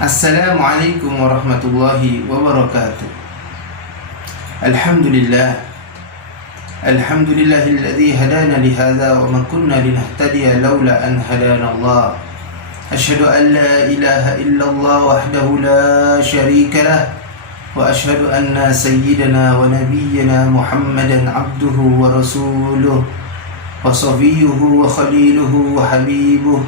Assalamualaikum warahmatullahi wabarakatuh. Alhamdulillah. Alhamdulillahilladzi hadana lihadza wa ma kunna linahtadiya laula an hadana Allah. Asyhadu an la ilaha illallah wahdahu la syarika lah wa asyhadu anna sayyidana wa nabiyyana Muhammadan abduhu wa rasuluh wa safiyyuhu wa khaliluhu wa habibuh.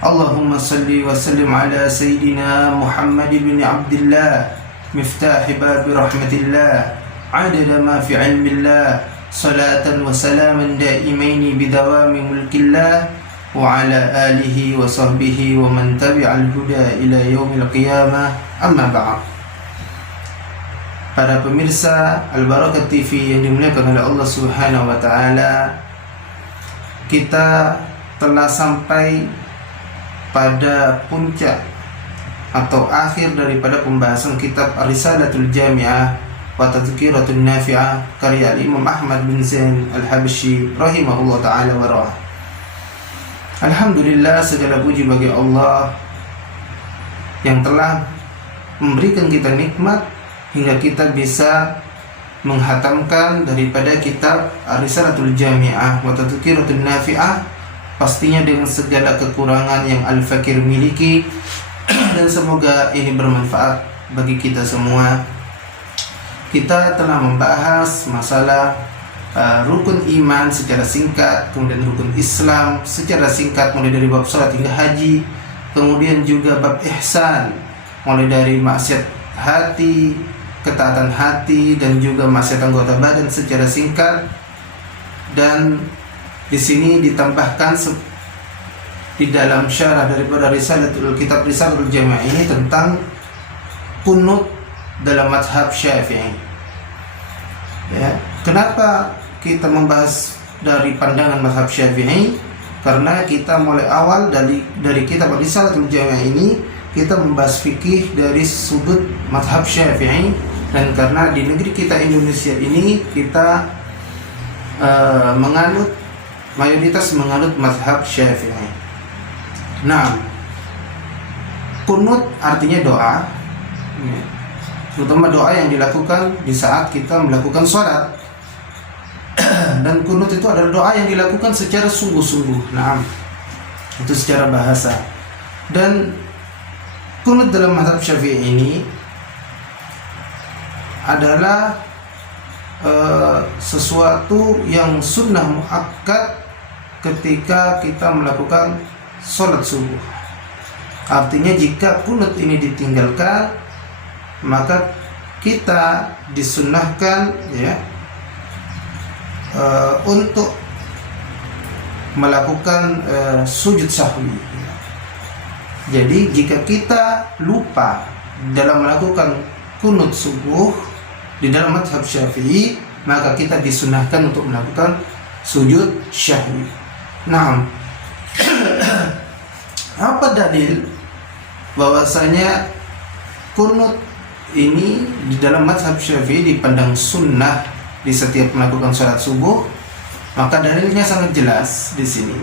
Allahumma salli wa sallim ala Sayyidina Muhammad bin Abdillah miftah babi rahmatillah adada ma fi ilmillah salatan wa salaman daimaini bidawami mulkillah wa ala alihi wa sahbihi wa man tabi'al huda ila yaumil qiyamah amma ba'd. Para pemirsa Al-Barakat TV yang dimuliakan oleh Allah Subhanahu wa taala, kita telah sampai pada puncak atau akhir daripada pembahasan kitab Ar-Risalatul Jami'ah wa Tadhkiratun Nafi'ah karya Imam Ahmad bin Zain Al-Habsyi rahimahullah ta'ala wa ra'ah. Alhamdulillah, segala puji bagi Allah yang telah memberikan kita nikmat hingga kita bisa menghatamkan daripada kitab Ar-Risalatul Jami'ah wa Tadhkiratun Nafi'ah, pastinya dengan segala kekurangan yang Al-Fakir miliki, dan semoga ini bermanfaat bagi kita semua. Kita telah membahas masalah rukun iman secara singkat, kemudian rukun Islam secara singkat mulai dari bab salat hingga haji, kemudian juga bab ihsan mulai dari maksiat hati, ketaatan hati, dan juga maksiat anggota badan secara singkat. Dan di sini ditambahkan di dalam syarah daripada kitab Risalatul Jami'ah ini tentang kunut dalam mazhab Syafi'i. Ya, kenapa kita membahas dari pandangan mazhab Syafi'i? Karena kita mulai awal dari kitab Risalatul Jami'ah ini kita membahas fikih dari sudut mazhab Syafi'i, dan karena di negeri kita Indonesia ini kita mayoritas menganut mazhab Syafi'i. Nah, kunut artinya doa, terutama doa yang dilakukan di saat kita melakukan sholat. Dan kunut itu adalah doa yang dilakukan secara sungguh-sungguh. Nah, itu secara bahasa. Dan kunut dalam mazhab Syafi'i ini adalah sesuatu yang sunnah muakkad ketika kita melakukan sholat subuh. Artinya jika kunut ini ditinggalkan, maka kita disunnahkan untuk melakukan sujud sahwi. Jadi jika kita lupa dalam melakukan kunut subuh di dalam mazhab Syafi'i, maka kita disunnahkan untuk melakukan sujud syahwi. Nah, apa dalil bahwasanya kunut ini di dalam mazhab Syafi'i dipandang sunnah di setiap melakukan sholat subuh? Maka dalilnya sangat jelas di sini.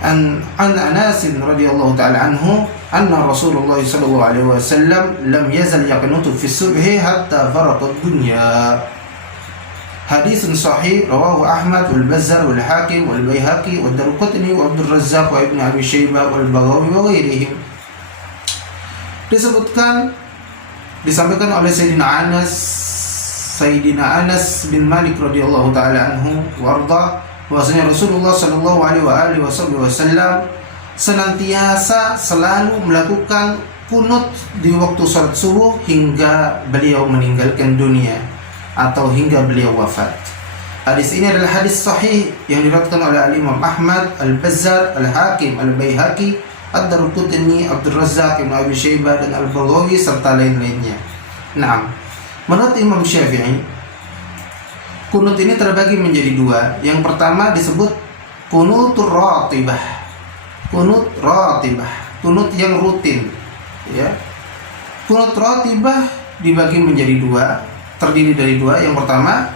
An Anas radhiyallahu ta'ala anhu anna Rasulullah sallallahu alaihi wasallam lam yazal yaqnutu fi subhi hatta faraqat dunya. Hadis sahih rawahu Ahmad wal Bazzar wal Hakim wal Baihaqi wal Darqutni wa Abdul Razzaq wa Ibn Abi Syaibah wal Baghawi wa ghairihim. Disampaikan oleh Sayyidina Anas bin Malik radhiyallahu taala anhu warda, bahwasanya Rasulullah sallallahu alaihi wasallam senantiasa selalu melakukan kunut di waktu salat subuh hingga beliau meninggalkan dunia atau hingga beliau wafat. Hadis ini adalah hadis sahih yang diriwayatkan oleh Imam Ahmad, Al-Bazzar, Al-Hakim, Al-Baihaqi, Ad-Darqutni, Abdul Razzaq, Ibn Abi Syaibah, dan Al-Baghawi serta lain-lainnya. Nah, menurut Imam Syafi'i, kunut ini terbagi menjadi dua. Yang pertama disebut kunutur ratibah. Kunut ratibah, kunut yang rutin, ya. Kunut ratibah dibagi menjadi dua, terdiri dari dua. Yang pertama,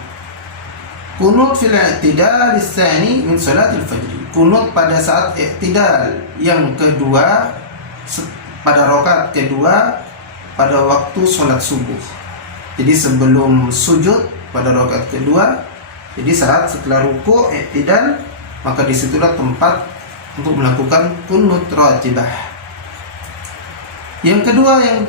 kunut fil i'tidal tsani min salatil fajr. Kunut pada saat i'tidal. Yang kedua, pada rakaat kedua pada waktu sholat subuh. Jadi sebelum sujud pada rakaat kedua, jadi saat setelah ruku' i'tidal, maka disitulah tempat untuk melakukan kunut ratibah. Yang kedua yang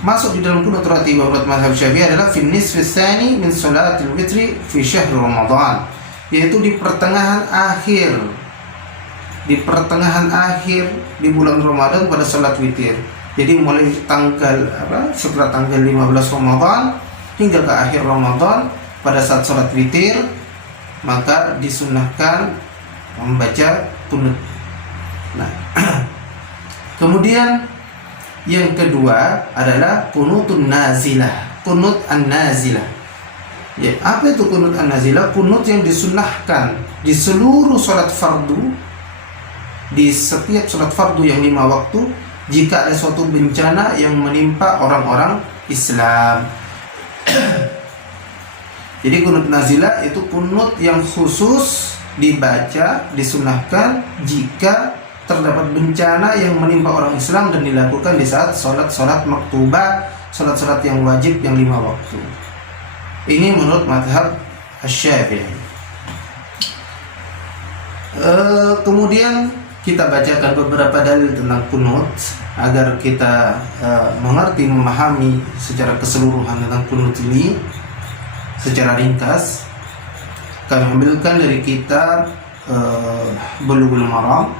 masuk di dalam kunut ratibah menurut mazhab Syafi'i adalah fi nisfi tsani min salatil witri fi syahr Ramadan, yaitu di pertengahan akhir di bulan Ramadan pada salat witir. Jadi mulai setelah tanggal 15 Ramadan hingga ke akhir Ramadan pada saat salat witir, maka disunahkan membaca kunut. Nah, kemudian yang kedua adalah kunutun nazilah, kunut an-nazilah. Ya, apa itu kunut an-nazilah? Kunut yang disunahkan di seluruh salat fardu, di setiap salat fardu yang 5 waktu, jika ada suatu bencana yang menimpa orang-orang Islam. Jadi kunut nazilah itu kunut yang khusus dibaca, disunahkan jika terdapat bencana yang menimpa orang Islam dan dilakukan di saat sholat maktubah, sholat yang wajib yang 5 waktu. Ini menurut mazhab Asy-Syafi'i. Kemudian kita bacakan beberapa dalil tentang kunut agar kita mengerti, memahami secara keseluruhan tentang kunut ini secara ringkas. Kami ambilkan dari kitab Bulughul Maram.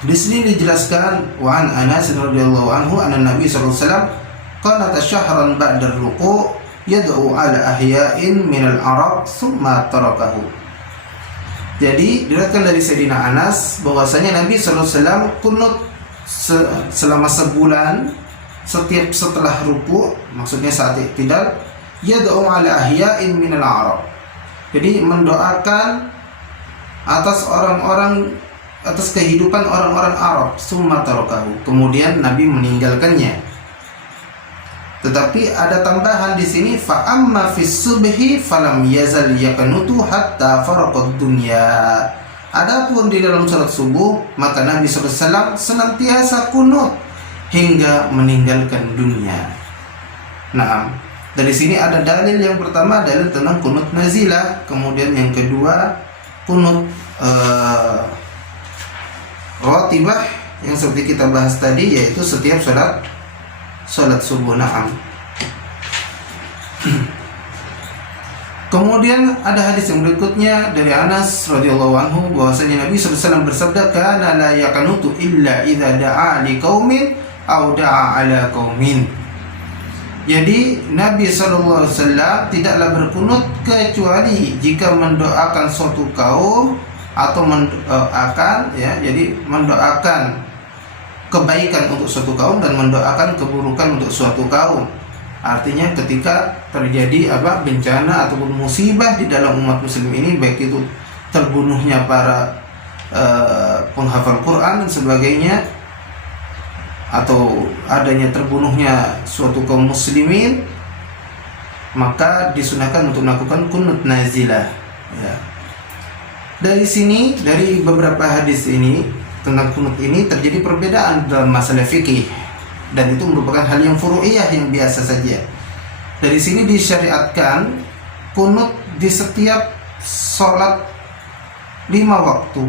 Di sini dijelaskan wa an Anas radhiyallahu anhu anna Nabi sallallahu alaihi wasallam qala tashahran ba'da ar-ruku' yad'u ala ahya'in min al-arab thumma tarakahu. Jadi diriwayatkan dari Sayyidina Anas bahwasanya Nabi sallallahu alaihi wasallam kunut selama sebulan setiap setelah ruku', maksudnya saat i'tidal, yad'u ala ahya'in min al-arab. Jadi mendoakan atas kehidupan orang-orang Arab, summa tarakahu, kemudian Nabi meninggalkannya. Tetapi ada tambahan di sini, fa amma fis subhi falam yazal yaqnutu hatta faraqad dunya. Adapun di dalam salat subuh, maka Nabi sallallahu alaihi wasallam senantiasa kunut hingga meninggalkan dunia. Nah, dari sini ada dalil yang pertama, dalil tentang kunut nazilah, kemudian yang kedua kunut ratibah yang seperti kita bahas tadi, yaitu setiap salat subuh. Na'am. Kemudian ada hadis yang berikutnya dari Anas radhiyallahu anhu bahwasanya Nabi sallallahu alaihi wasallam bersabda, kana la yaqnutu illa idza da'a liqaumin aw da'a ala qaumin. Jadi Nabi sallallahu alaihi wasallam tidaklah berkunut kecuali jika mendoakan suatu kaum atau mendoakan, jadi mendoakan kebaikan untuk suatu kaum dan mendoakan keburukan untuk suatu kaum. Artinya ketika terjadi bencana ataupun musibah di dalam umat muslim ini, baik itu terbunuhnya para penghafal Quran dan sebagainya, atau adanya terbunuhnya suatu kaum muslimin, maka disunahkan untuk melakukan kunut nazilah. Ya. Dari sini, dari beberapa hadis ini tentang kunut ini terjadi perbedaan dalam masalah fikih, dan itu merupakan hal yang furu'iyah yang biasa saja. Dari sini disyariatkan kunut di setiap sholat 5 waktu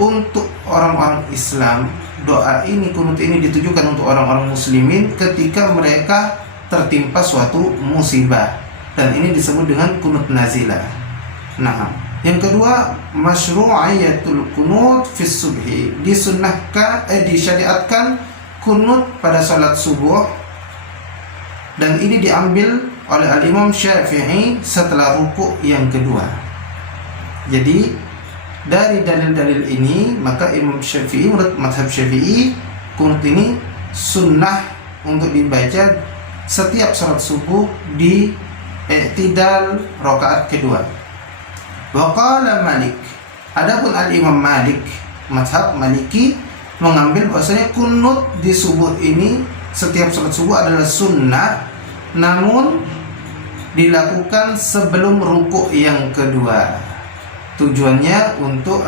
untuk orang-orang Islam. Doa ini, kunut ini ditujukan untuk orang-orang muslimin ketika mereka tertimpa suatu musibah, dan ini disebut dengan kunut nazilah. Nah, yang kedua, masyru'iyatul kunut fis subhi, disyariatkan kunut pada salat subuh, dan ini diambil oleh al-Imam Syafi'i setelah ruku' yang kedua. Jadi dari dalil-dalil ini, maka Imam Syafi'i, menurut mazhab Syafi'i, kunut ini sunnah untuk dibaca setiap salat subuh di i'tidal rakaat kedua. Wa qala Malik, adapun al-Imam Malik, mazhab Maliki, mengambil bahwasanya kunut di subuh ini, setiap salat subuh adalah sunnah, namun dilakukan sebelum rukuk yang kedua. Tujuannya untuk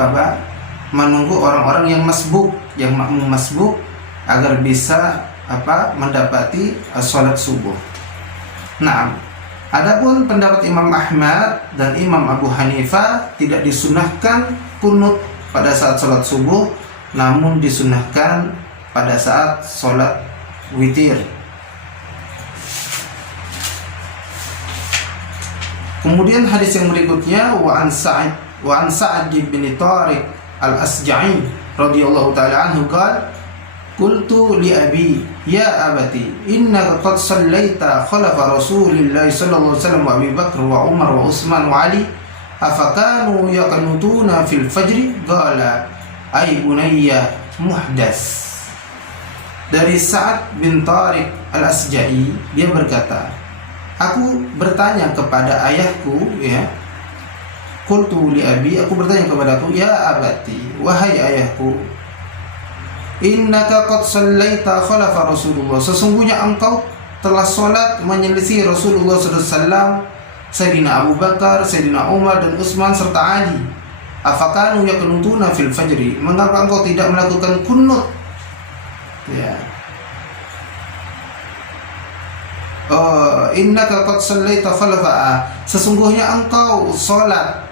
menunggu orang-orang yang masbuk, yang makmum masbuk, agar bisa mendapati salat subuh. Nah, adapun pendapat Imam Ahmad dan Imam Abu Hanifah tidak disunahkan kunut pada saat salat subuh, namun disunahkan pada saat salat witir. Kemudian hadis yang berikutnya wa an Sa'ad bin Tariq al-Asja'i radhiyallahu taala anhu qala qultu li abi ya abati innaka qad sallaita khalafa Rasulillah sallallahu alaihi wasallam wa Abi Bakr wa Umar wa Utsman wa Ali afakanu yaqnutuna fil fajri qala ay bunayya muhdas. Dari Sa'ad bin Tariq al-Asja'i, dia berkata, aku bertanya kepada ayahku, ya, qultu li abi, aku bertanya kepadaku, ya abati, wahai ayahku, innaka qad sallaita khalafa Rasulullah, sesungguhnya engkau telah salat menyelisih Rasulullah sallallahu alaihi wasallam, Sayyidina Abu Bakar, Sayyidina Umar dan Utsman serta Ali. Afakanu yaqnutuna fil fajri, mengapa engkau tidak melakukan kunut? Ya. Innaka qad sallaita khalafa, sesungguhnya engkau salat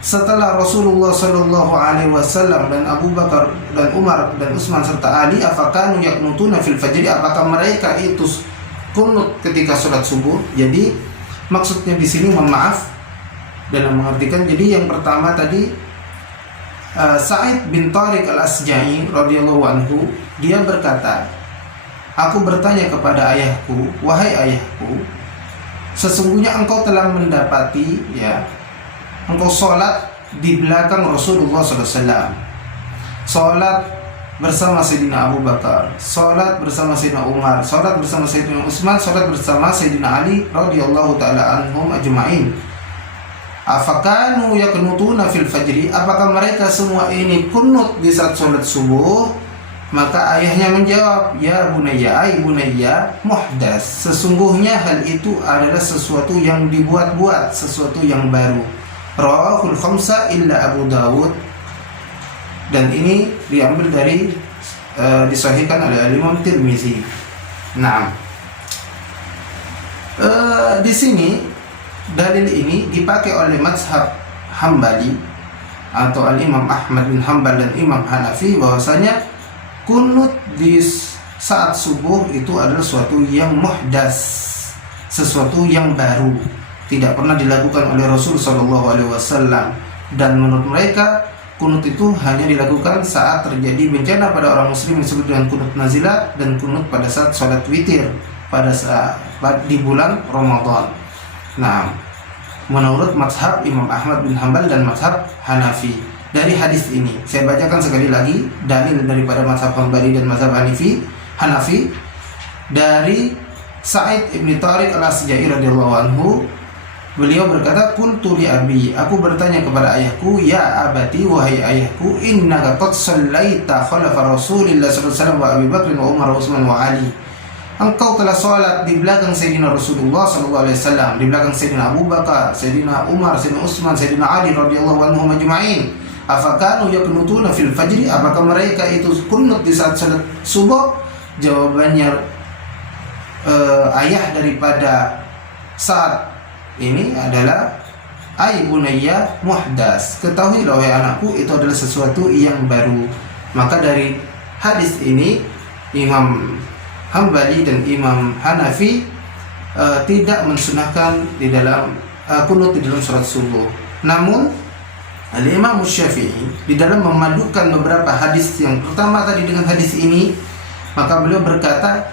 setelah Rasulullah sallallahu alaihi wasallam dan Abu Bakar dan Umar dan Utsman serta Ali. Afakanu yaqnutuna fil fajri, apakah mereka itu kunut ketika salat subuh? Jadi maksudnya di sini, mohon maaf dalam mengartikan, jadi yang pertama tadi Sa'id bin Tariq al-Asja'i radhiyallahu anhu, dia berkata, aku bertanya kepada ayahku, wahai ayahku, sesungguhnya engkau telah mendapati, ya, engkau sholat di belakang Rasulullah SAW, sholat bersama Sayyidina Abu Bakar, sholat bersama Sayyidina Umar, sholat bersama Sayyidina Utsman, sholat bersama Sayyidina Ali radhiyallahu ta'ala anhum ajma'in. Afakanu yaqnutuna fil fajri, apakah mereka semua ini kunut di saat sholat subuh? Maka ayahnya menjawab, ya bunayya, ay bunayya, muhdas, sesungguhnya hal itu adalah sesuatu yang dibuat-buat, sesuatu yang baru. Rawahul khamsa illa Abu Dawud, dan ini diambil dari disahihkan oleh Imam Tirmizi. Nah, di sini dalil ini dipakai oleh mazhab Hambali atau Al-Imam Ahmad bin Hanbal dan Imam Hanafi, bahwasanya kunut di saat subuh itu adalah sesuatu yang muhdas, sesuatu yang baru, tidak pernah dilakukan oleh Rasul sallallahu alaihi wasallam. Dan menurut mereka kunut itu hanya dilakukan saat terjadi bencana pada orang muslim, disebut dengan kunut nazilah, dan kunut pada saat sholat witir pada saat di bulan Ramadan. Nah, menurut mazhab Imam Ahmad bin Hanbal dan mazhab Hanafi. Dari hadis ini saya bacakan sekali lagi dalil daripada mazhab Hambali dan mazhab Hanafi dari Sa'id bin Tariq al-Asja'i radhiyallahu anhu. Beliau berkata, qultu li abi, aku bertanya kepada ayahku, ya abati, wahai ayahku, innaka qad sallaita khalafa Rasulillah sallallahu alaihi wasallam wa Abi Bakr wa Umar wa Utsman wa Ali. Engkau telah salat di belakang Sayyidina Rasulullah sallallahu alaihi wasallam, di belakang Sayyidina Abu Bakar, Sayyidina Umar, Sayyidina Utsman, Sayyidina Ali radhiyallahu anhum ajma'in. Afakanu yaqnutuna fil fajri, apakah mereka itu kunut di saat salat subuh? Jawabannya ayah daripada saat ini adalah ay bunayya muhdas, ketahuilah wahai anakku, itu adalah sesuatu yang baru. Maka dari hadis ini Imam Hambali dan Imam Hanafi tidak mensunahkan di dalam kunut di dalam salat subuh. Namun Al-Imam Syafi'i di dalam memadukan beberapa hadis yang pertama tadi dengan hadis ini, maka beliau berkata,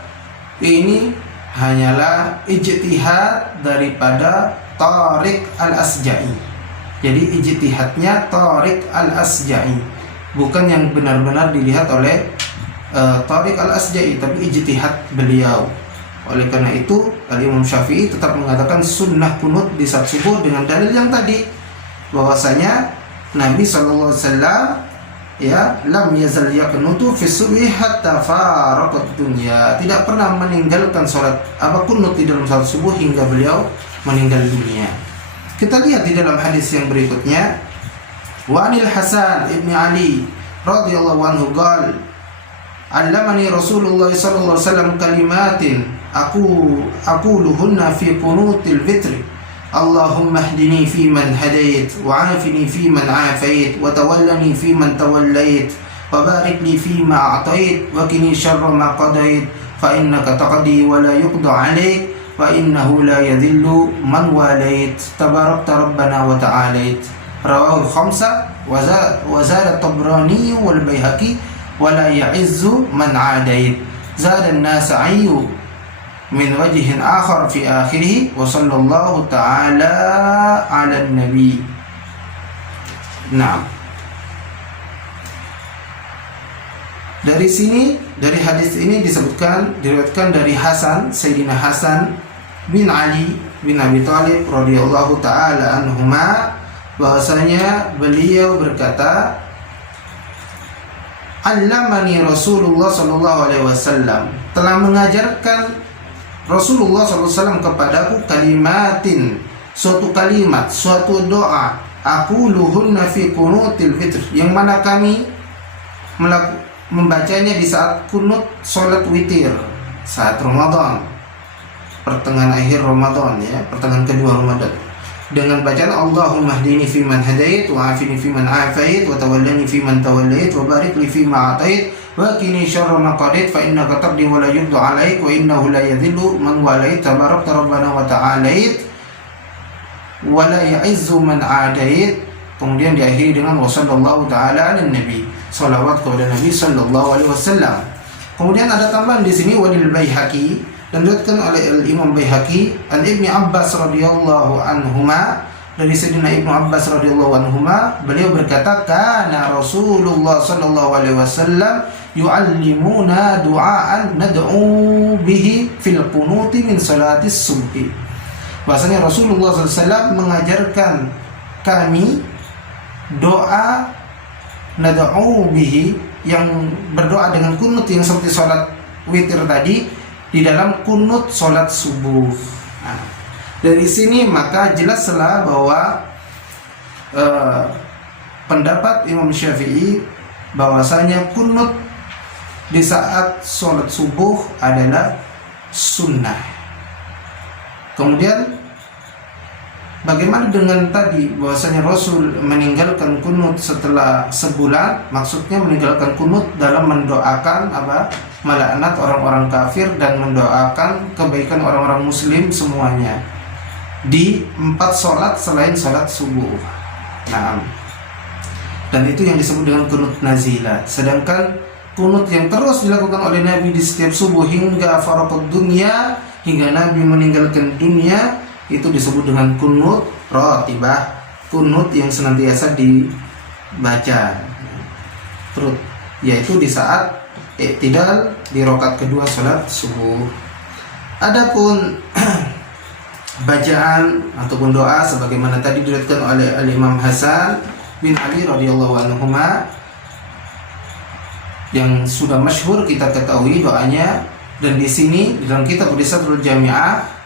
ini hanyalah ijtihad daripada Tariq al-Asja'i. Jadi ijtihadnya Tariq al-Asja'i, bukan yang benar-benar dilihat oleh Tariq al-Asja'i, tapi ijtihad beliau. Oleh karena itu Al-Imam Syafi'i tetap mengatakan sunnah kunut di saat subuh dengan dalil yang tadi, bahwasanya Nabi sallallahu alaihi wasallam, ya, lam yazal yaqnutu fi subhi hatta faraqat dunya, tidak pernah meninggalkan salat kunut di dalam salat subuh hingga beliau meninggal dunia. Kita lihat di dalam hadis yang berikutnya, wa anil Hasan ibn Ali radhiyallahu anhu qala Allamani Rasulullah sallallahu alaihi wasallam kalimatin aquluhunna fi qunutil fitri. Allahumma hdini fi man hadait, wa afini fi man afait, wa tawallani fi man tawallait, wa barik li fi ma a'tait, wa qini syarra ma qadait, fa innaka taqdi wa la yuqda 'alaik, wa innahu la yadhillu man walait, tabarakta rabbana wa ta'alait. Rawahu khamsah wa zada Tabrani wal Baihaqi wa la ya'izzu man 'adait. Zada an-nas 'ayyu min wajhin akhar fi akhirih wa sallallahu ta'ala 'ala nabi. Nah, dari sini, dari hadis ini diriwayatkan dari Hasan, Sayyidina Hasan bin Ali bin Abi Thalib radhiyallahu ta'ala anhuma, bahwasanya beliau berkata, Allamani Rasulullah sallallahu alaihi wasallam, telah mengajarkan Rasulullah SAW kepadaku kalimatin, suatu kalimat, suatu doa, aquluhunna fi qunutil fitr, yang mana kami membacanya di saat kunut salat witir saat Ramadan, pertengahan akhir Ramadan, ya, pertengahan kedua Ramadan, dengan bacaan Allahumma hdini fi man hadait, wa afini fi man afait, wa tawallani fi man tawallait, wa barik li fi ma atait, wa qini syarra ma qadait, fa innaka taqdi wa la yuqda 'alaik, wa innahu la yadhillu man walait, tabarakta rabbana wa ta'alait, wa la ya'izzu man 'adait. Kemudian diakhiri dengan wa sallallahu ta'ala 'alan nabi, salawat kepada Nabi sallallahu alaihi wasallam. Kemudian ada tambahan di sini walil Baihaqi, dan diriwayatkan oleh Imam Baihaqi an Ibnu Abbas radhiyallahu anhuma, dari Sayyidina Ibnu Abbas radhiyallahu anhuma, beliau berkata, kana Rasulullah sallallahu alaihi wasallam yu'allimuna du'aan nad'u bihi fil qunuti min salatis subhi. Bahasanya Rasulullah SAW mengajarkan kami doa nad'u bihi, yang berdoa dengan kunut yang seperti salat witir tadi, di dalam kunut salat subuh. Nah, dari sini maka jelaslah bahwa pendapat Imam Syafi'i bahwasanya kunut di saat salat subuh adalah sunnah. Kemudian bagaimana dengan tadi bahwasanya Rasul meninggalkan kunut setelah sebulan? Maksudnya meninggalkan kunut dalam mendoakan melaknat orang-orang kafir dan mendoakan kebaikan orang-orang muslim semuanya di 4 sholat selain sholat subuh. Nah, dan itu yang disebut dengan kunut nazilah. Sedangkan kunut yang terus dilakukan oleh Nabi di setiap subuh hingga faraqud dunya, hingga Nabi meninggalkan dunia, itu disebut dengan kunut ratibah, kunut yang senantiasa dibaca terus, yaitu di saat i'tidal di rakaat kedua salat subuh. Adapun bacaan ataupun doa sebagaimana tadi diriwayatkan oleh Imam Hasan bin Ali radhiyallahu anhuma, yang sudah masyhur kita ketahui doanya, dan di sini dalam kitab Risatul Jami'ah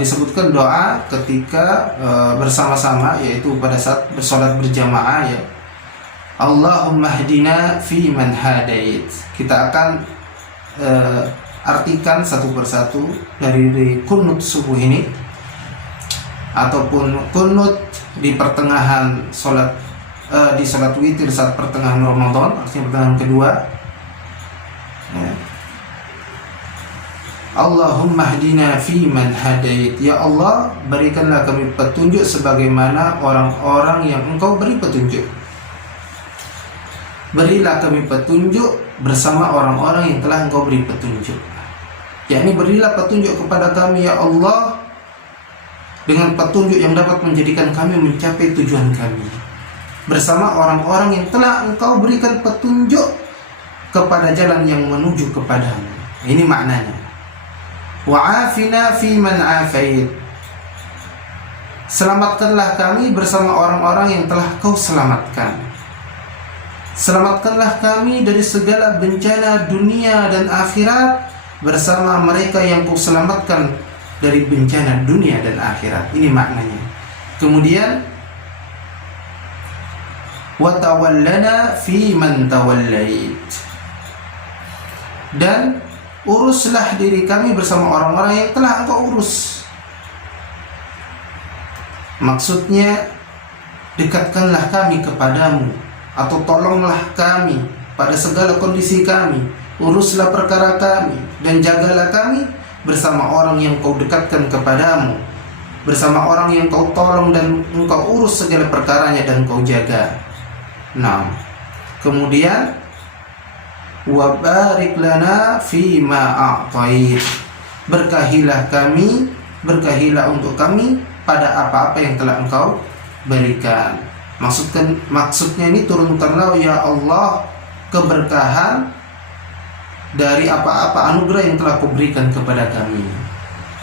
disebutkan doa ketika bersama-sama, yaitu pada saat bersolat berjamaah, ya, Allahumma hdina fi man hadait. Kita akan artikan satu persatu dari kunut subuh ini, ataupun kunut di pertengahan solat, di salat witir saat pertengahan Ramadan, artinya pertengahan kedua, ya. Allahumma hdina fi man hadait, ya Allah berikanlah kami petunjuk sebagaimana orang-orang yang Engkau beri petunjuk. Berilah kami petunjuk bersama orang-orang yang telah Engkau beri petunjuk. Yakni berilah petunjuk kepada kami ya Allah, dengan petunjuk yang dapat menjadikan kami mencapai tujuan kami, bersama orang-orang yang telah Engkau berikan petunjuk kepada jalan yang menuju kepadamu. Ini maknanya. Wa'afina fi man afait, selamatkanlah kami bersama orang-orang yang telah Kau selamatkan. Selamatkanlah kami dari segala bencana dunia dan akhirat bersama mereka yang Kau selamatkan dari bencana dunia dan akhirat. Ini maknanya. Kemudian wa tawallana fi man tawallait, dan uruslah diri kami bersama orang-orang yang telah Engkau urus. Maksudnya, dekatkanlah kami kepadamu, atau tolonglah kami pada segala kondisi kami, uruslah perkara kami, dan jagalah kami bersama orang yang Kau dekatkan kepadamu, bersama orang yang Kau tolong dan Engkau urus segala perkaranya dan Kau jaga. Nah, kemudian wa barik lana fima a'tait, berkahilah kami, berkahilah untuk kami pada apa-apa yang telah Engkau berikan. Maksudnya ini turunkanlah ya Allah keberkahan dari apa-apa anugerah yang telah Kau berikan kepada kami.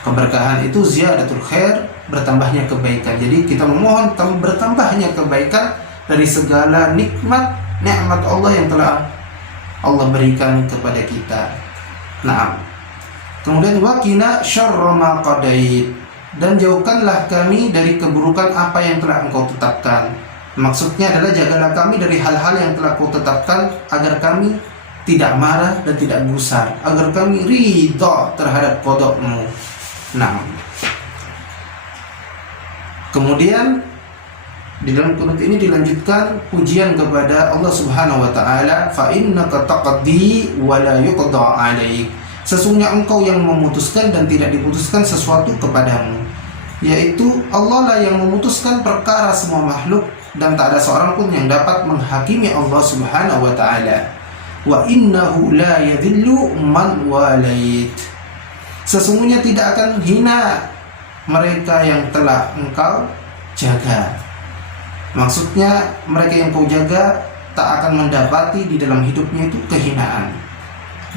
Keberkahan itu ziyadatul khair, bertambahnya kebaikan. Jadi kita memohon bertambahnya kebaikan dari segala nikmat Allah yang telah Allah berikan kepada kita. Nah, kemudian waqina syarra ma qadait, dan jauhkanlah kami dari keburukan apa yang telah Engkau tetapkan. Maksudnya adalah jagalah kami dari hal-hal yang telah Kau tetapkan, agar kami tidak marah dan tidak gusar, agar kami ridha terhadap qada-Mu. Nah, kemudian di dalam kunut ini dilanjutkan pujian kepada Allah Subhanahu wa taala, fa innaka taqdi wa la yuqda 'alaik. Sesungguhnya Engkau yang memutuskan dan tidak diputuskan sesuatu kepadamu. Yaitu Allah lah yang memutuskan perkara semua makhluk, dan tak ada seorang pun yang dapat menghakimi Allah Subhanahu wa taala. Wa innahu la yadhillu man walait. Sesungguhnya tidak akan hina mereka yang telah Engkau jaga. Maksudnya mereka yang Kau jaga tak akan mendapati di dalam hidupnya itu kehinaan.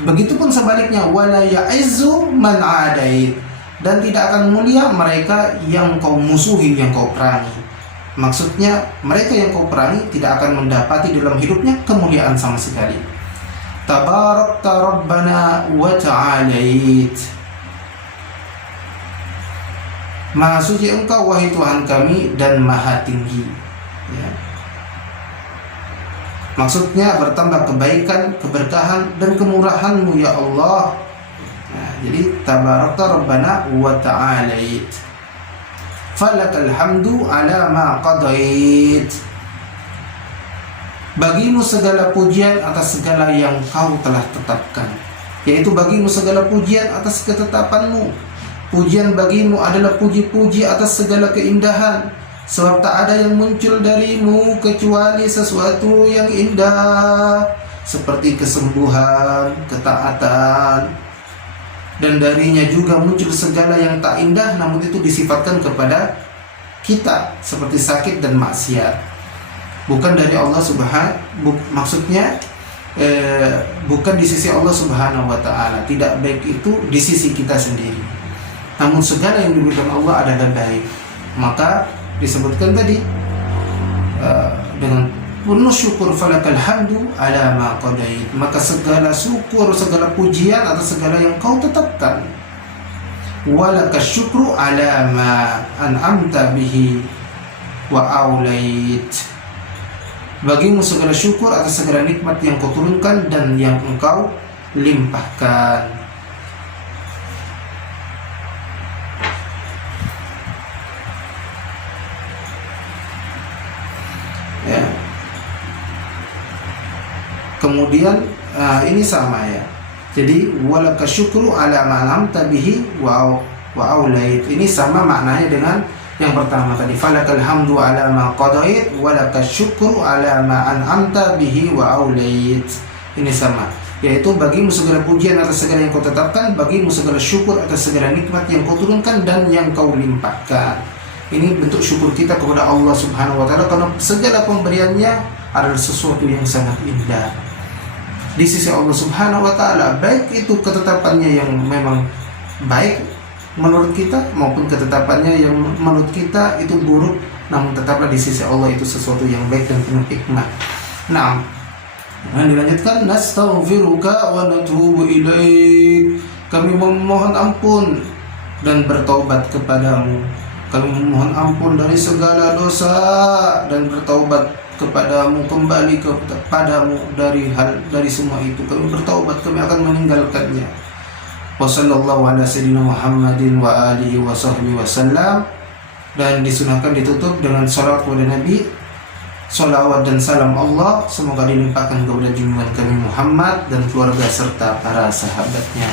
Begitupun sebaliknya, wala ya'izzu man 'adait, dan tidak akan mulia mereka yang Kau musuhi, yang Kau perangi. Maksudnya mereka yang Kau perangi tidak akan mendapati dalam hidupnya kemuliaan sama sekali. Tabarakta rabbana wa ta'alait. Maha suci Engkau wahai Tuhan kami, dan maha tinggi. Ya. Maksudnya bertambah kebaikan, keberkahan dan kemurahan-Mu ya Allah. Nah, jadi tabarakta rabbana wa ta'alait, falakal hamdu ala ma qadait. Bagimu segala pujian atas segala yang Kau telah tetapkan, yaitu bagimu segala pujian atas ketetapan-Mu. Pujian bagimu adalah puji-puji atas segala keindahan, sebab tak ada yang muncul darimu kecuali sesuatu yang indah, seperti kesembuhan, ketaatan, dan darinya juga muncul segala yang tak indah namun itu disifatkan kepada kita, seperti sakit dan maksiat. Bukan dari Allah maksudnya bukan di sisi Allah Subhanahu wa taala. Tidak baik itu di sisi kita sendiri. Namun segala yang diberikan Allah adalah baik. Maka disebutkan tadi dengan penuh syukur, falakal hamdu ala ma qadait, maka segala syukur, segala pujian atas segala yang Kau tetapkan. Walakas syukru ala ma an'amta bihi wa aulait, bagimu segala syukur atas segala nikmat yang Kau turunkan dan yang Engkau limpahkan. Ya. Kemudian ini sama ya. Jadi walaka syukru ala ma an'amta bihi wa aulait. Ini sama maknanya dengan yang pertama tadi, falakal hamdu ala ma qadait walaka syukru ala ma an'amta bihi wa aulait. Ini sama, yaitu bagimu segala pujian atas segala yang Kau tetapkan, bagimu segala syukur atas segala nikmat yang Kau turunkan dan yang Kau limpahkan. Ini bentuk syukur kita kepada Allah Subhanahu wa taala, karena segala pemberiannya adalah sesuatu yang sangat indah di sisi Allah Subhanahu wa taala, baik itu ketetapannya yang memang baik menurut kita maupun ketetapannya yang menurut kita itu buruk, namun tetaplah di sisi Allah itu sesuatu yang baik dan penuh hikmah. Nah, dilanjutkan, nastaghfiruka wa natubu ilaik, kami memohon ampun dan bertaubat kepadamu. Kami memohon ampun dari segala dosa dan bertaubat kepadamu, kembali kepadamu dari semua itu. Kami bertaubat, kami akan meninggalkannya. Wa sallallahu ala sayyidina Muhammadin wa alihi wa sahbihi wasallam. Dan disunahkan ditutup dengan salawat kepada Nabi. Salawat dan salam Allah semoga dilimpahkan kepada junjungan kami Muhammad dan keluarga serta para sahabatnya.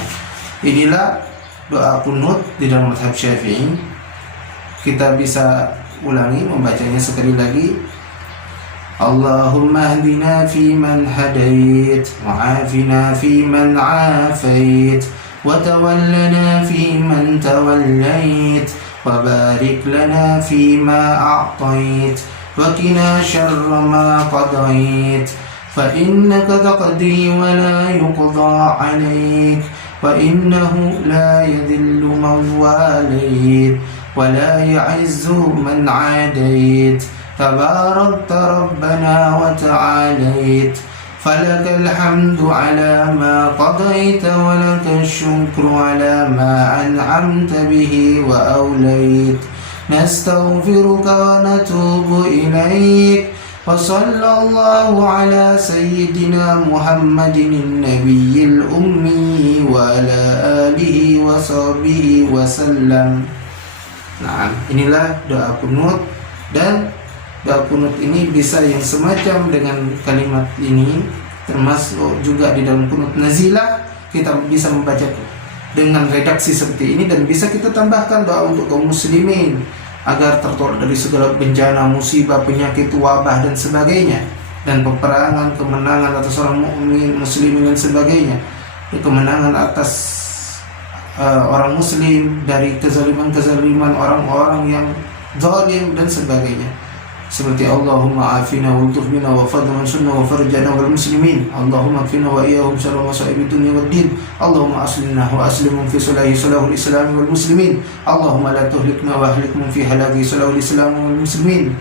Inilah doa kunut di dalam mazhab Syafi'i. Kita bisa ulangi membacanya sekali lagi. Allahumma hdina fi man hadait, wa afina fi man afait, wa tawallana fi man tawallait, wa barik lana fi ma a'tait, wa qina syarra ma qadait, fa innaka taqdi wa la yuqda 'alaik, wa innahu la yadhillu man walayt wa la ya'izzu man 'adait. تباركت ربنا وتعاليت فلك الحمد على ما قضيت ولك الشكر على ما أنعمت به وأوليت نستغفرك ونتوب إليك وصلى الله على سيدنا محمد النبي الأمي وعلى آله وصحبه وسلم. Nah, inilah doa kunut, dan doa kunut ini bisa yang semacam dengan kalimat ini, termasuk juga di dalam kunut nazilah kita bisa membaca dengan redaksi seperti ini, dan bisa kita tambahkan doa untuk kaum muslimin agar tertolong dari segala bencana, musibah, penyakit, wabah dan sebagainya, dan peperangan, kemenangan atas orang mukmin, muslimin dan sebagainya, kemenangan atas orang muslim dari kezaliman orang-orang yang zalim dan sebagainya. Seperti Allahumma afina wa ultuf bina wa fadlan sunna wa farjana wal muslimin. Allahumma afina wa iyahum syarra masa'ib dunya wad din. Allahumma aslina wa aslimhum fi salahi salahul islam wal muslimin. Allahumma la tuhlikna wa ahlikmum fi halaki salahul islam wal muslimin.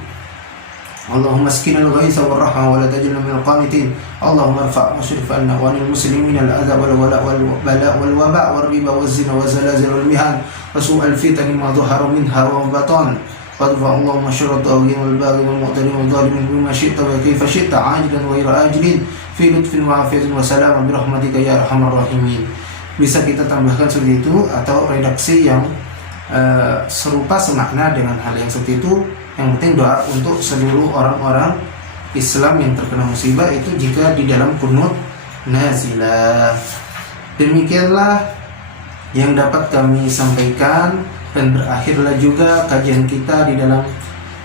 Allahumma askina al-ghaitha wal rahma wa la tajilna min al-qanitin. Allahumma arfa' musyrif anna wa anil muslimin al-adha wal wala wal bala wal waba' wal riba wal zina wal zalazil wal mihan wa su'al fitan ma dhahara minha wa batan. Fadfa Allahumma syarra at-taghin wal baghi wal mu'tadin wal zalimin bima syi'ta wa kaifa syi'ta ajilan wa ghayra ajilin fi lutfin wa afiyatin wa salaman bi rahmatika ya arhamar rahimin. Bisa kita tambahkan seperti itu, atau redaksi yang serupa semakna dengan hal yang seperti itu. Yang penting doa untuk seluruh orang-orang Islam yang terkena musibah itu jika di dalam kunut nazilah. Demikianlah yang dapat kami sampaikan, dan berakhirlah juga kajian kita di dalam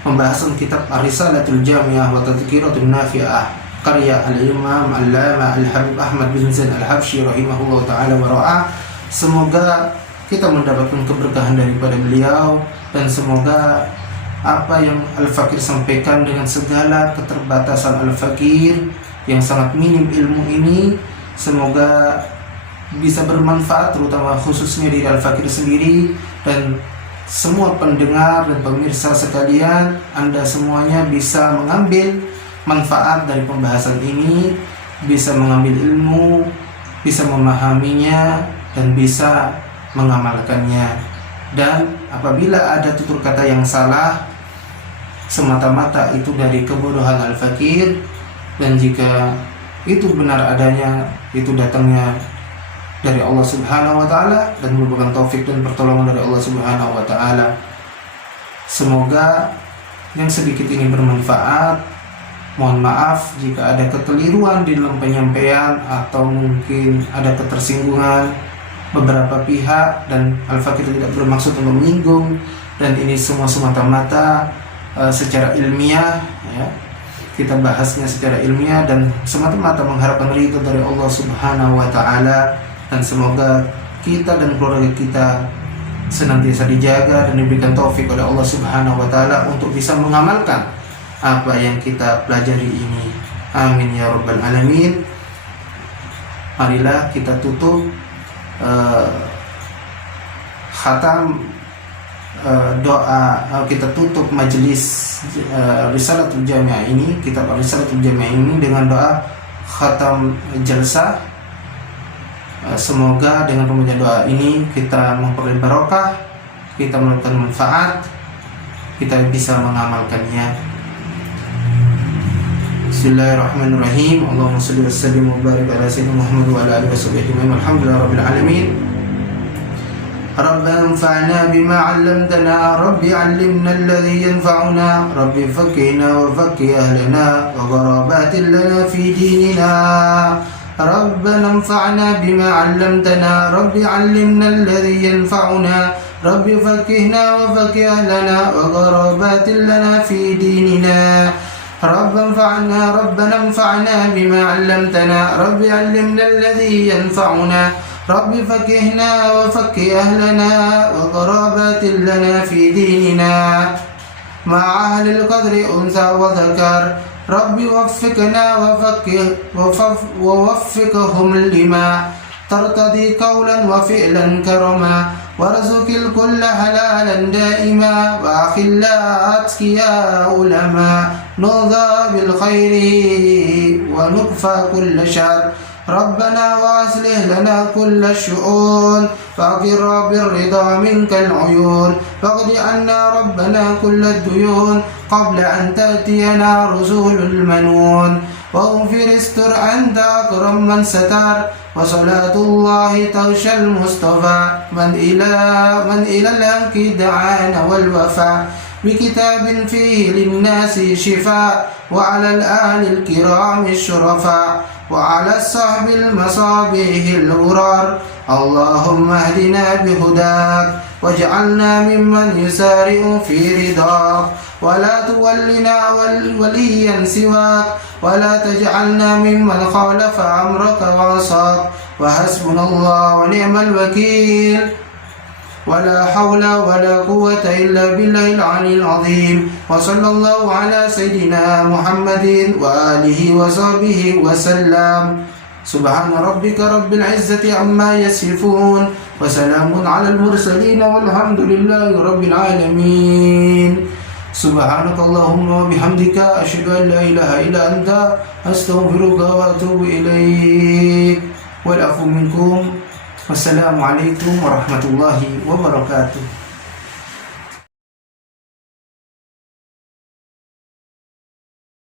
pembahasan kitab Ar-Risalatul Jami'ah wa Tadhkiratun Nafi'ah karya Al-Imam Al-Allama Al-Habib Ahmad bin Zain Al-Habsyi rahimahullah ta'ala wa ra'ah. Semoga kita mendapatkan keberkahan daripada beliau, dan semoga apa yang Al-Fakir sampaikan dengan segala keterbatasan Al-Fakir yang sangat minim ilmu ini, semoga bisa bermanfaat, terutama khususnya di Al-Fakir sendiri dan semua pendengar dan pemirsa sekalian. Anda semuanya bisa mengambil manfaat dari pembahasan ini, bisa mengambil ilmu, bisa memahaminya, dan bisa mengamalkannya. Dan apabila ada tutur kata yang salah, semata-mata itu dari kebodohan Al-Fakir, dan jika itu benar adanya, itu datangnya dari Allah Subhanahu wa ta'ala dan merupakan taufik dan pertolongan dari Allah Subhanahu wa ta'ala. Semoga yang sedikit ini bermanfaat. Mohon maaf jika ada kekeliruan di dalam penyampaian atau mungkin ada ketersinggungan beberapa pihak, dan Al-Fakir tidak bermaksud untuk menyinggung, dan ini semua semata-mata secara ilmiah, ya. Kita bahasnya secara ilmiah dan semata-mata mengharapkan ridho dari Allah Subhanahu wa ta'ala. Dan semoga kita dan keluarga kita senantiasa dijaga dan diberikan taufik oleh Allah Subhanahu wa ta'ala untuk bisa mengamalkan apa yang kita pelajari ini. Amin ya rabbal alamin. Marilah kita tutup khatam doa, kita tutup majelis Risalatul Jami'ah ini, kitab Risalatul Jami'ah ini dengan doa khatam jalsah. Semoga dengan membaca doa ini kita memperoleh barokah, kita mendapatkan manfaat, kita bisa mengamalkannya. Bismillahirrahmanirrahim. Allahumma shalli wa sallim wa barik ala sayyidina Muhammad wa ala alihi washabihi ajma'in. Alhamdulillahi rabbil alamin. ربنا انفعنا بما علمتنا رب علمنا الذي ينفعنا رب فقهنا وفقه أهلنا وغرابات لنا في ديننا ربنا انفعنا بما علمتنا رب علمنا الذي ينفعنا رب فقهنا وفقه أهلنا وغرابات لنا في ديننا ربنا انفعنا بما علمتنا رب علمنا الذي ينفعنا رب فقهنا وفقه أهلنا وقرابات لنا في ديننا مع أهل القدر أنثى وذكر رب وفقنا ووفقهم لما ترتضي قولا وفعلا كرما وارزق الكل حلالا دائما وأخلا أتقياء علماء نرضى بالخير ونكفى كل شر ربنا وأصلح لنا كل الشؤون فاغفر بالرضا منك العيون فاقض عنا ربنا كل الديون قبل أن تأتينا رسول المنون واغفر استر أنت أكرم من ستر وصلاة الله تغشى المصطفى من إلى الحق دعانا والوفاء بكتاب فيه للناس شفاء وعلى الآل الكرام الشرفاء وعلى الصحب المصابيح الغرار اللهم اهدنا بهداك واجعلنا ممن يسارع في رضاك ولا تولنا وليا سواك ولا تجعلنا ممن خالف أمرك وعصاك وحسبنا الله ونعم الوكيل ولا حول ولا قوة إلا بالله العلي العظيم وصلى الله على سيدنا محمد وآله وصحبه وسلم سبحان ربك رب العزة عما يصفون وسلام على المرسلين والحمد لله رب العالمين سبحانك اللهم وبحمدك أشهد أن لا إله إلا أنت أستغفرك وأتوب إليك والعفو منكم. Wassalamualaikum warahmatullahi wabarakatuh.